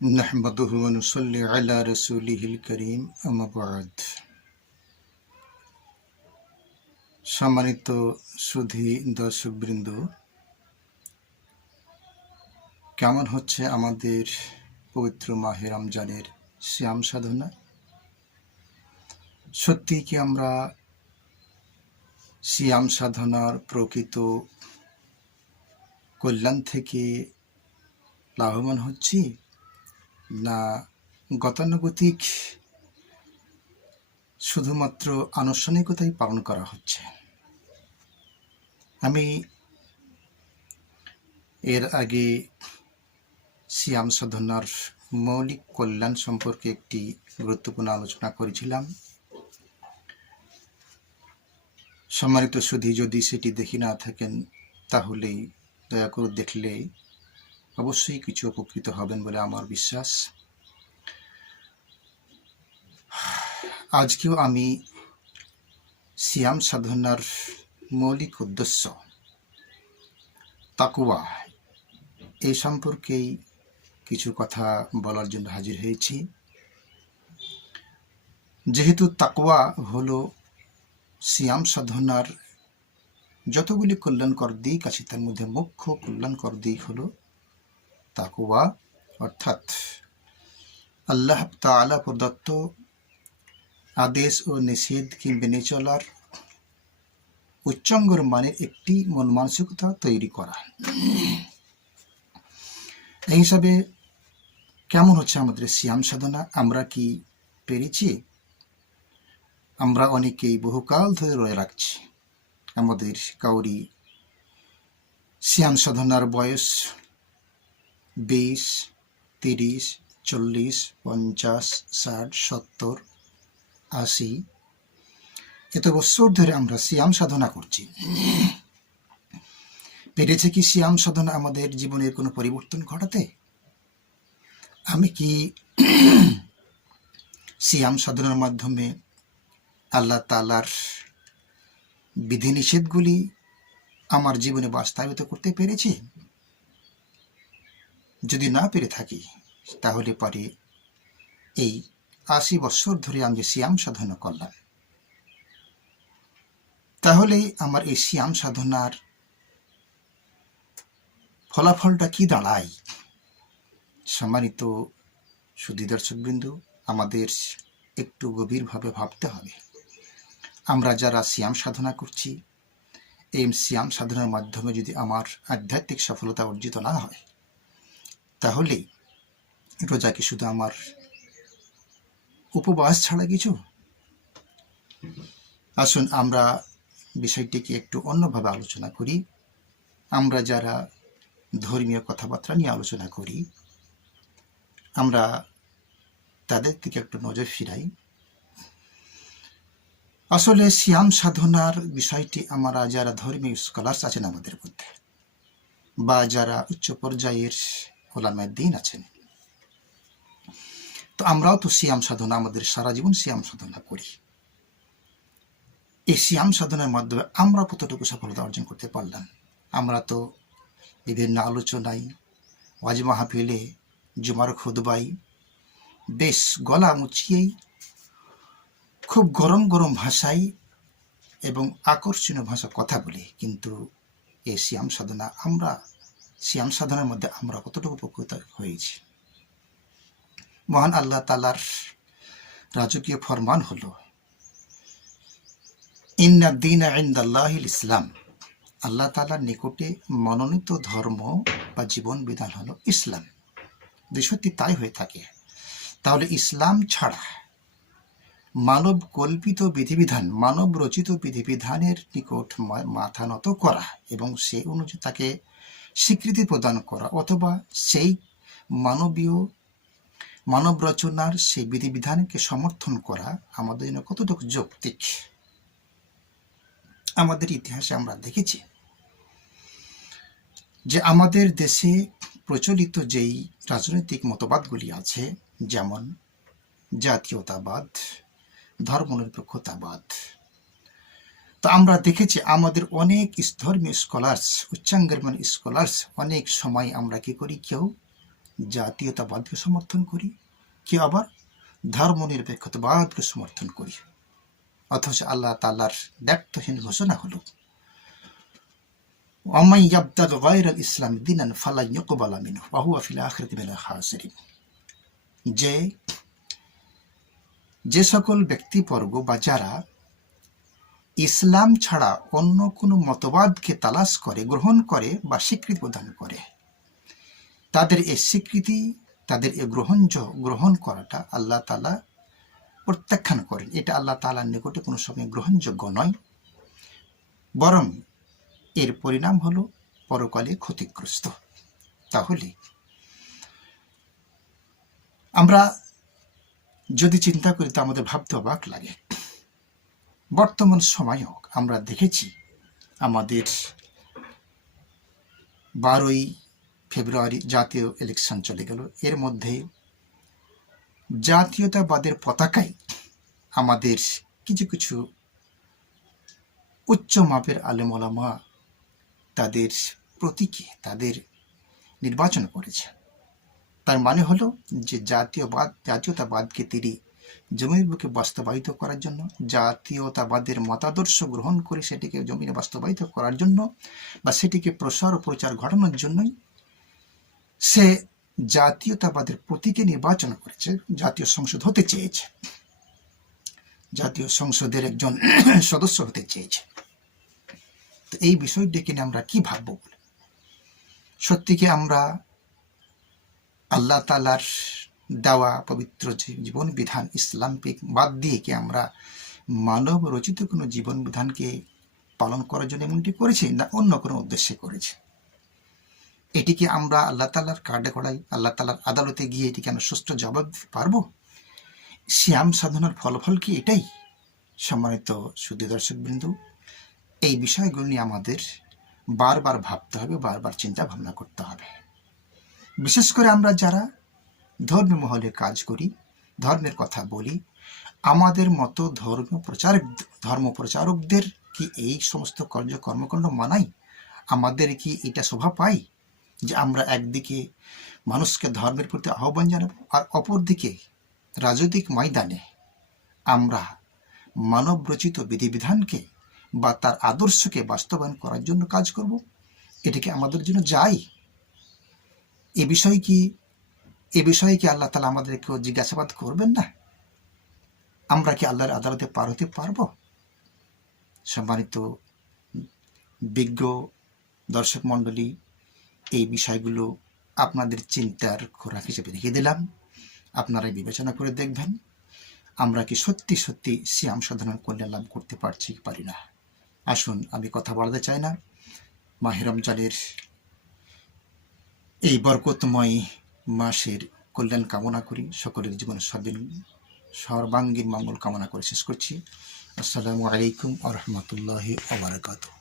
نحمده ونصلي على رسوله الكريم أما بعد সম্মানিত সুধী দর্শকবৃন্দ, কেমন হচ্ছে আমাদের পবিত্র মাহে রমজানের সিয়াম সাধনা? সত্যি কি আমরা সিয়াম সাধনার প্রকৃত কল্যাণ থেকে লাভবান হচ্ছি, না গতানুগতিক শুধুমাত্র আনুষ্ঠানিকতাই পালন করা হচ্ছে? আমি এর আগে সিয়াম সাধনার মৌলিক কল্যাণ সম্পর্কে একটি গুরুত্বপূর্ণ আলোচনা করেছিলাম। সম্মানিত সুধী, যদি সেটি দেখি না থাকেন তাহলেই দয়া করে দেখলে অবশ্যই কিছু উপকৃত হবেন বলে আমার বিশ্বাস। আজকেও আমি সিয়াম সাধনার মৌলিক উদ্দেশ্য তাকওয়া এই সম্পর্কেই কিছু কথা বলার জন্য হাজির হয়েছি। যেহেতু তাকওয়া হলো সিয়াম সাধনার যতগুলি কল্যাণকর দিক আছে তার মধ্যে মুখ্য কল্যাণকর দিক হলো তাকওয়া, অর্থাৎ আল্লাহ তাআলা প্রদত্ত আদেশ ও নিষেধকে মেনে চলার উচ্চাঙ্গর মানের একটি মন মানসিকতা তৈরি করা। এই হিসাবে কেমন হচ্ছে আমাদের সিয়াম সাধনা? আমরা কি পেরেছি? আমরা অনেকেই বহুকাল ধরে রয়ে রাখছি। আমাদের কাউরি সিয়াম সাধনার বয়স 20, 30, 40, 50, 60, 70, 80 এত বছর ধরে আমরা সিয়াম সাধনা করছি। পেরেছে কি সিয়াম সাধনা আমাদের জীবনের কোনো পরিবর্তন ঘটাতে? আমি কি সিয়াম সাধনার মাধ্যমে আল্লাহ তাআলার বিধিনিষেধগুলি আমার জীবনে বাস্তবায়িত করতে পেরেছি? যদি না পেরে থাকি তাহলে পরে এই 80 বছর ধরে আমি যে সিয়াম সাধনা করলাম, তাহলে আমার এই সিয়াম সাধনার ফলাফলটা কি দাঁড়ায়? সম্মানিত সুধী দর্শকবৃন্দ, আমাদের একটু গভীরভাবে ভাবতে হবে। আমরা যারা সিয়াম সাধনা করছি, এই সিয়াম সাধনার মাধ্যমে যদি আমার আধ্যাত্মিক সফলতা অর্জিত না হয়, তাহলে রোজা কি শুধু আমার উপবাস ছাড়া কিছু? আসুন আমরা বিষয়টিকে একটু অন্যভাবে আলোচনা করি। আমরা যারা ধর্মীয় কথাবার্তা নিয়ে আলোচনা করি, আমরা তাদের দিকে একটু নজর ফিরাই। আসলে সিয়াম সাধনার বিষয়টি আমরা যারা ধর্মীয় স্কলার্স আছেন আমাদের মধ্যে, বা যারা উচ্চ পর্যায়ের ওলামায়ে দ্বীন আছেন, তো আমরাও তো সিয়াম সাধনা আমাদের সারা জীবন সিয়াম সাধনা করি। এই সিয়াম সাধনার মাধ্যমে আমরা কতটুকু সফলতা অর্জন করতে পারলাম? আমরা তো বিভিন্ন আলোচনায়, ওয়াজ মাহফিলে, জুমার খুতবায় বেশ গলা মুচিয়েই খুব গরম গরম ভাষায় এবং আকর্ষণীয় ভাষা কথা বলি, কিন্তু এই সিয়াম সাধনার মধ্যে আমরা কতটুকু উপকৃত হয়েছি? মহান আল্লাহ তাআলার রাজকীয় ফরমান হলো ইন্না দীনা ইনদাল্লাহিল ইসলাম। আল্লাহ তাআলার নিকটে মনোনীত ধর্ম বা জীবন বিধান হলো ইসলাম। সত্যি তাই হয়ে থাকে। তাহলে ইসলাম ছাড়া মানব কল্পিত বিধিবিধান, মানব রচিত বিধিবিধানের নিকট মাথা নত করা এবং সেই অনুযায়ী তাকে স্বীকৃতি প্রদান করা, অথবা সেই মানব রচনার সেই বিধিবিধানকে সমর্থন করা আমাদের জন্য কতটুকু যৌক্তিক? আমাদের ইতিহাসে আমরা দেখেছি যে আমাদের দেশে প্রচলিত যেই রাজনৈতিক মতবাদগুলি আছে, যেমন জাতীয়তাবাদ, ধর্মনিরপেক্ষতাবাদ, তো আমরা দেখেছি আমাদের অনেক ধর্মীয় স্কলার্স, উচ্চাঙ্গের স্কলার্স অনেক সময় আমরা কি করি, কেউ জাতীয়তাবাদকে সমর্থন করি, কেউ আবার ধর্মনিরপেক্ষতাবাদকে সমর্থন করি। অথচ আল্লাহ তাআলার ব্যক্তহীন ঘোষণা হলো, ওয়ামান ইয়াবতাগি গায়রাল ইসলাম দীনান ফালান ইউকবালা মিনহু ওয়া হুয়া ফিল আখিরাতি মিনাল খাসিরিন। যে সকল ব্যক্তিবর্গ বা যারা ইসলাম ছাড়া অন্য কোনো মতবাদকে তালাশ করে, গ্রহণ করে বা স্বীকৃতি প্রদান করে, তাদের এই স্বীকৃতি, তাদের এই গ্রহণ করাটা আল্লাহ তাআলা প্রত্যাখ্যান করেন। এটা আল্লাহ তাআলার নিকটে কোনো সময় গ্রহণযোগ্য নয়, বরং এর পরিণাম হলো পরকালে ক্ষতিগ্রস্ত। তাহলে আমরা যদি চিন্তা করি তা আমাদের ভাবতে অবাক লাগে। বর্তমান সময়েও আমরা দেখেছি আমাদের 12ই ফেব্রুয়ারি জাতীয় ইলেকশন চলে গেল, এর মধ্যে জাতীয়তাবাদের পতাকায় আমাদের কিছু কিছু উচ্চ মাপের আলেম ওলামা তাদের প্রতীকে তাদের নির্বাচন করেছে। তার মানে হলো যে জাতীয়তাবাদকে তিনি জমির বুকে বাস্তবায়িত করার জন্য, জাতীয়তাবাদের মতাদর্শ গ্রহণ করে সেটিকে জমিনে বাস্তবায়িত করার জন্য বা সেটিকে প্রসার ও প্রচার ঘটানোর জন্যই সে জাতীয়তাবাদের প্রতীকে নির্বাচন করেছে, জাতীয় সংসদ হতে চেয়েছে, জাতীয় সংসদের একজন সদস্য হতে চেয়েছে। তো এই বিষয়টিকে নিয়ে আমরা কি ভাববো? সত্যি কি আমরা আল্লাহ তাআলার দেওয়া পবিত্র জীবন বিধান ইসলামকে বাদ দিয়ে কি আমরা মানব রচিত কোনো জীবন বিধানকে পালন করার জন্য এমনটি করেছি, না অন্য কোনো উদ্দেশ্যে করেছি? এটিকে আমরা আল্লাহ তাআলার কার্ডে করাই, আল্লাহ তাআলার আদালতে গিয়ে এটিকে আমরা সুষ্ঠু জবাব দিতে পারবো? সিয়াম সাধনার ফলাফল কি এটাই? সম্মানিত সুধী দর্শকবৃন্দ, এই বিষয়গুলো নিয়ে আমাদের বারবার ভাবতে হবে, বারবার চিন্তা ভাবনা করতে হবে। বিশেষ করে আমরা যারা ধর্মীয় মহলে কাজ করি, ধর্মের কথা বলি, আমাদের মতো ধর্ম প্রচারকদের কি এই সমস্ত কর্মকাণ্ড মানাই? আমাদের কি এটা শোভা পাই যে আমরা একদিকে মানুষকে ধর্মের প্রতি আহ্বান জানাবো, আর অপরদিকে রাজনৈতিক ময়দানে আমরা মানব রচিত বিধিবিধানকে বা তার আদর্শকে বাস্তবায়ন করার জন্য কাজ করব? এটা কি আমাদের জন্য যায়? এ বিষয়ে কি আল্লাহ তাআলা আমাদেরকে জিজ্ঞাসাবাদ করবেন না? আমরা কি আল্লাহর আদালতে পার হতে পারবো? সম্মানিত বিজ্ঞ দর্শক মণ্ডলী, এই বিষয়গুলো আপনাদের চিন্তার খোরাক হিসেবে রেখে দিলাম। আপনারা বিবেচনা করে দেখবেন আমরা কি সত্যি সত্যি সিয়াম সাধনার কল্যাণ লাভ করতে পারছি কি পারি না। আসুন, আমি কথা বাড়াতে চাই না। মাহে রমজানের এই বরকতময় মাসের কল্যাণ কামনা করি, সকলের জীবনে সর্বাঙ্গীন মঙ্গল কামনা করে শেষ করছি। আসসালামু আলাইকুম ওয়া রাহমাতুল্লাহি ওয়া বারাকাতুহু।